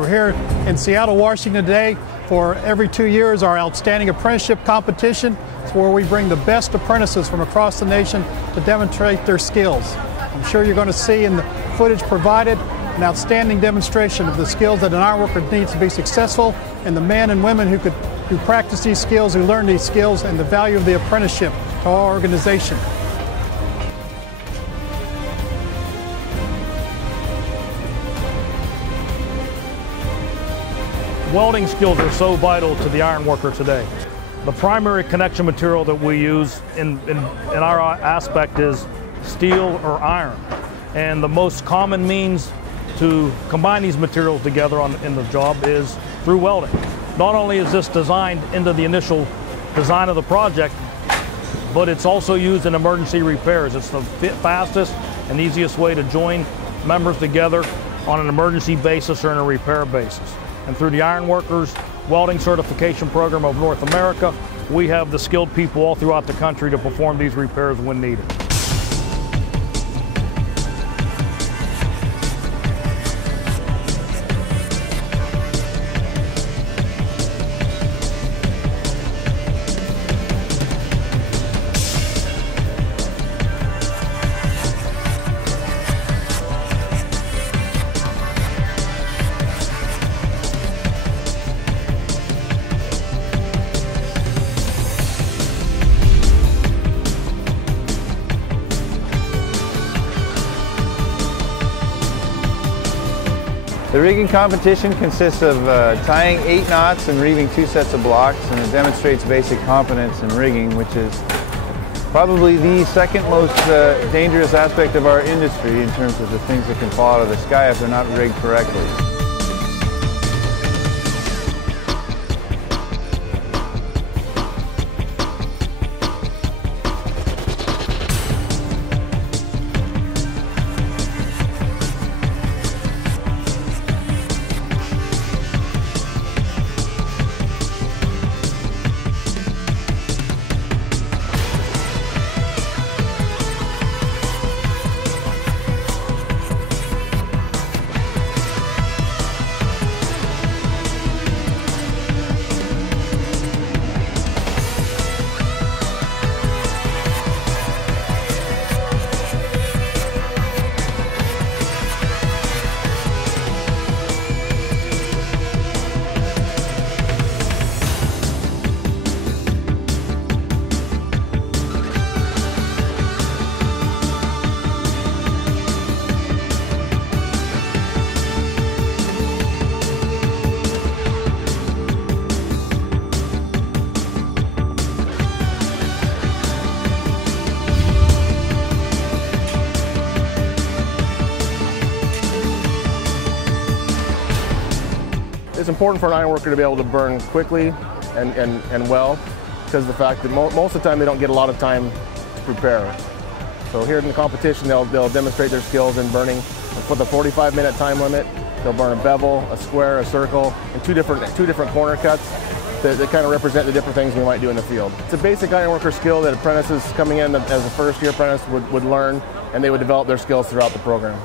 We're here in Seattle, Washington today for every 2 years our outstanding apprenticeship competition. It's where we bring the best apprentices from across the nation to demonstrate their skills. I'm sure you're going to see in the footage provided an outstanding demonstration of the skills that an ironworker needs to be successful, and the men and women who practice these skills, who learn these skills, and the value of the apprenticeship to our organization. Welding skills are so vital to the iron worker today. The primary connection material that we use in our aspect is steel or iron. And the most common means to combine these materials together in the job is through welding. Not only is this designed into the initial design of the project, but it's also used in emergency repairs. It's the fastest and easiest way to join members together on an emergency basis or in a repair basis. And through the Ironworkers Welding Certification Program of North America, we have the skilled people all throughout the country to perform these repairs when needed. The rigging competition consists of tying 8 knots and reeving 2 sets of blocks, and it demonstrates basic competence in rigging, which is probably the second most dangerous aspect of our industry in terms of the things that can fall out of the sky if they're not rigged correctly. It's important for an iron worker to be able to burn quickly and well, because of the fact that most of the time they don't get a lot of time to prepare. So here in the competition, they'll demonstrate their skills in burning. With a 45-minute time limit, they'll burn a bevel, a square, a circle, and two different corner cuts that kind of represent the different things we might do in the field. It's a basic iron worker skill that apprentices coming in as a first-year apprentice would learn, and they would develop their skills throughout the program.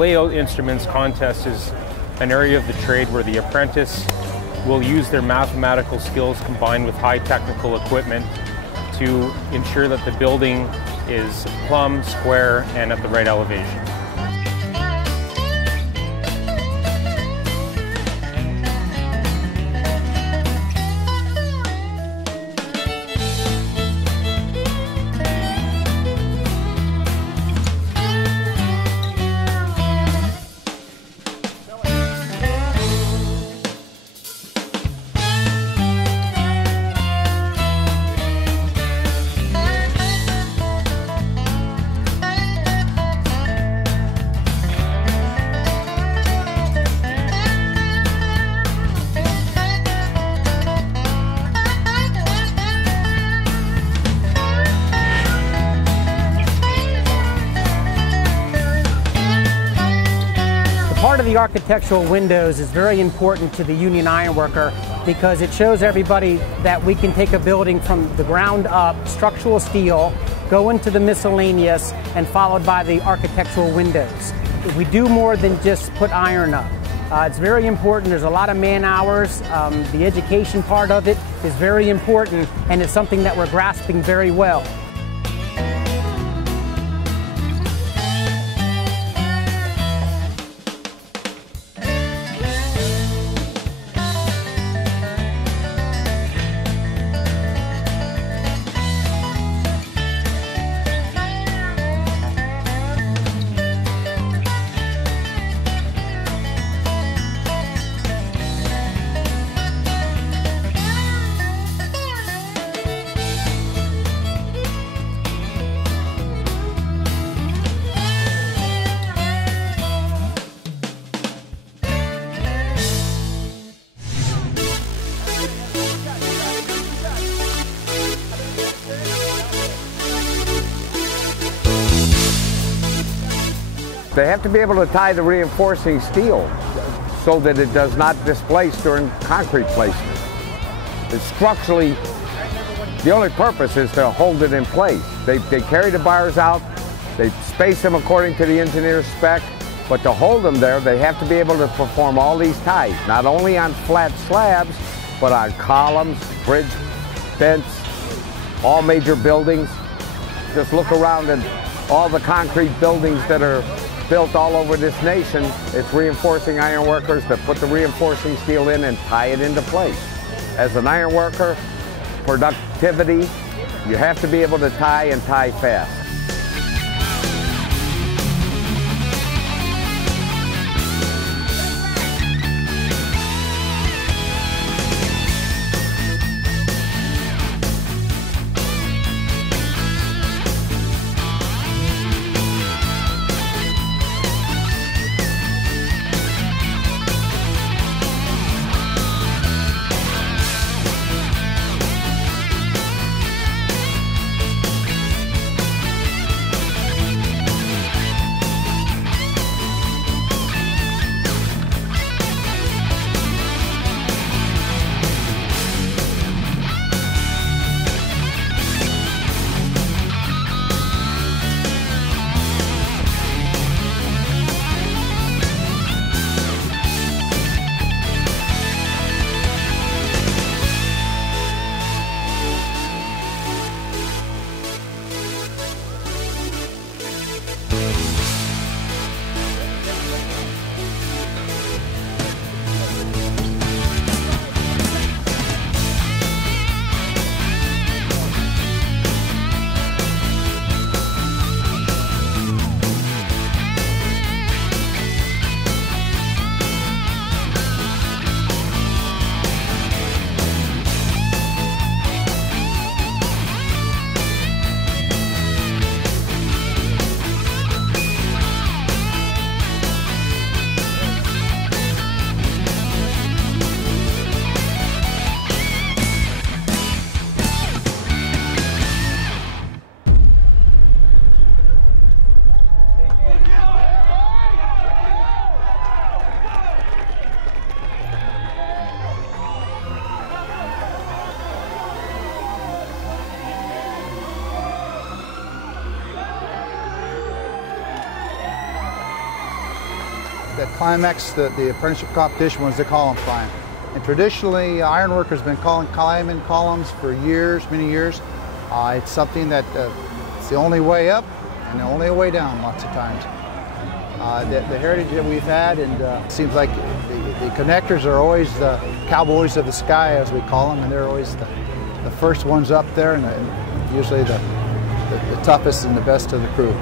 layout instruments contest is an area of the trade where the apprentice will use their mathematical skills combined with high technical equipment to ensure that the building is plumb, square, and at the right elevation. Part of the architectural windows is very important to the union ironworker because it shows everybody that we can take a building from the ground up, structural steel, go into the miscellaneous, and followed by the architectural windows. We do more than just put iron up. It's very important. There's a lot of man hours. The education part of it is very important, and it's something that we're grasping very well. They have to be able to tie the reinforcing steel so that it does not displace during concrete placement. It's structurally, the only purpose is to hold it in place. They carry the bars out, they space them according to the engineer's spec, but to hold them there, they have to be able to perform all these ties, not only on flat slabs, but on columns, bridge, vents, all major buildings. Just look around at all the concrete buildings that are built all over this nation. It's reinforcing iron workers that put the reinforcing steel in and tie it into place. As an iron worker, productivity, you have to be able to tie and tie fast. that climax the apprenticeship competition was the column climb. And traditionally, Ironworkers have been climbing columns for years, many years. It's something that it's the only way up and the only way down lots of times. The heritage that we've had, and it seems like the connectors are always the cowboys of the sky, as we call them, and they're always the first ones up there, and usually the toughest and the best of the crew.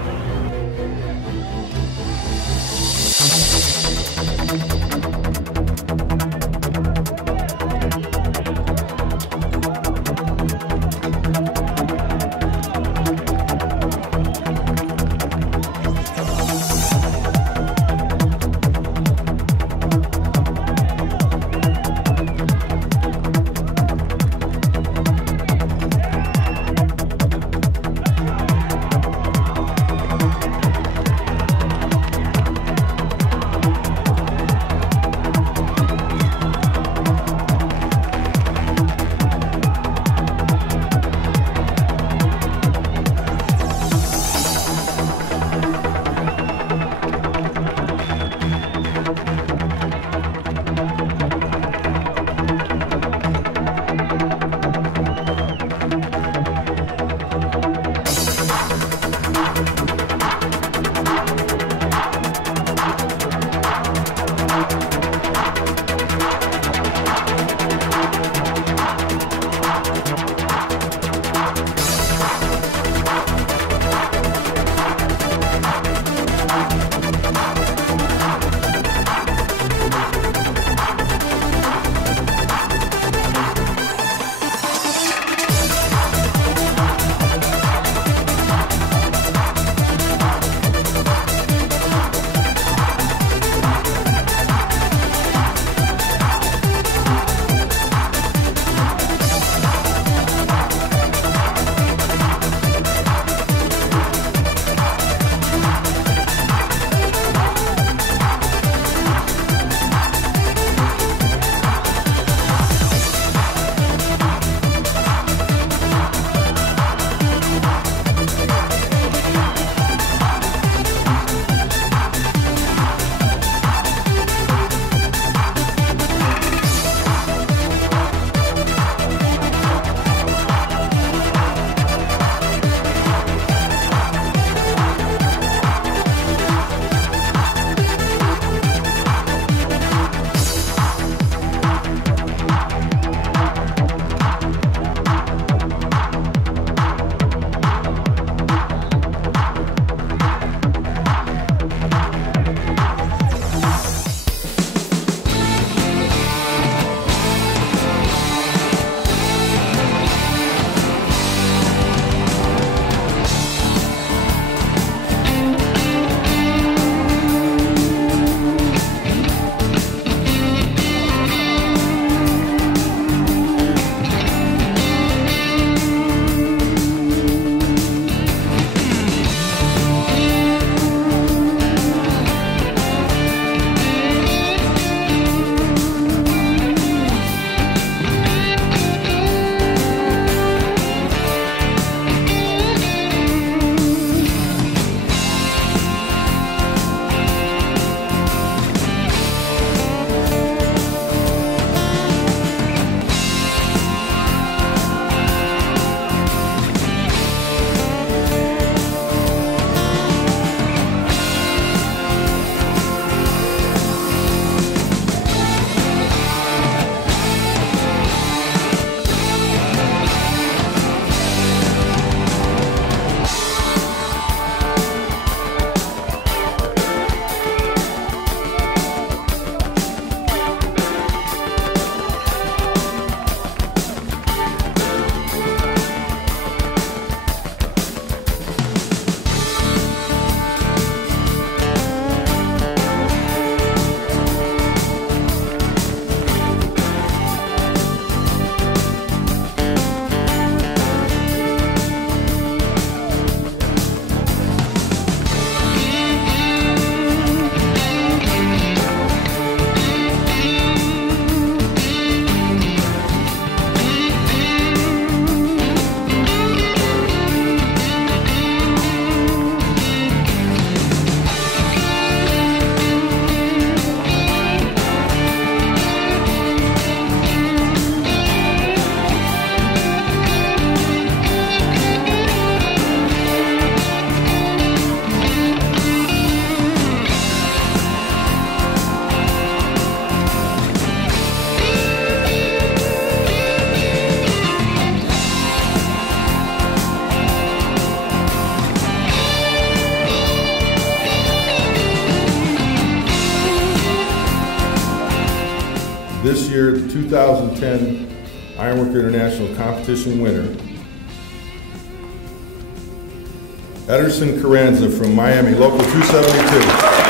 here, the 2010 Ironworker International Competition winner, Ederson Carranza from Miami, Local 272.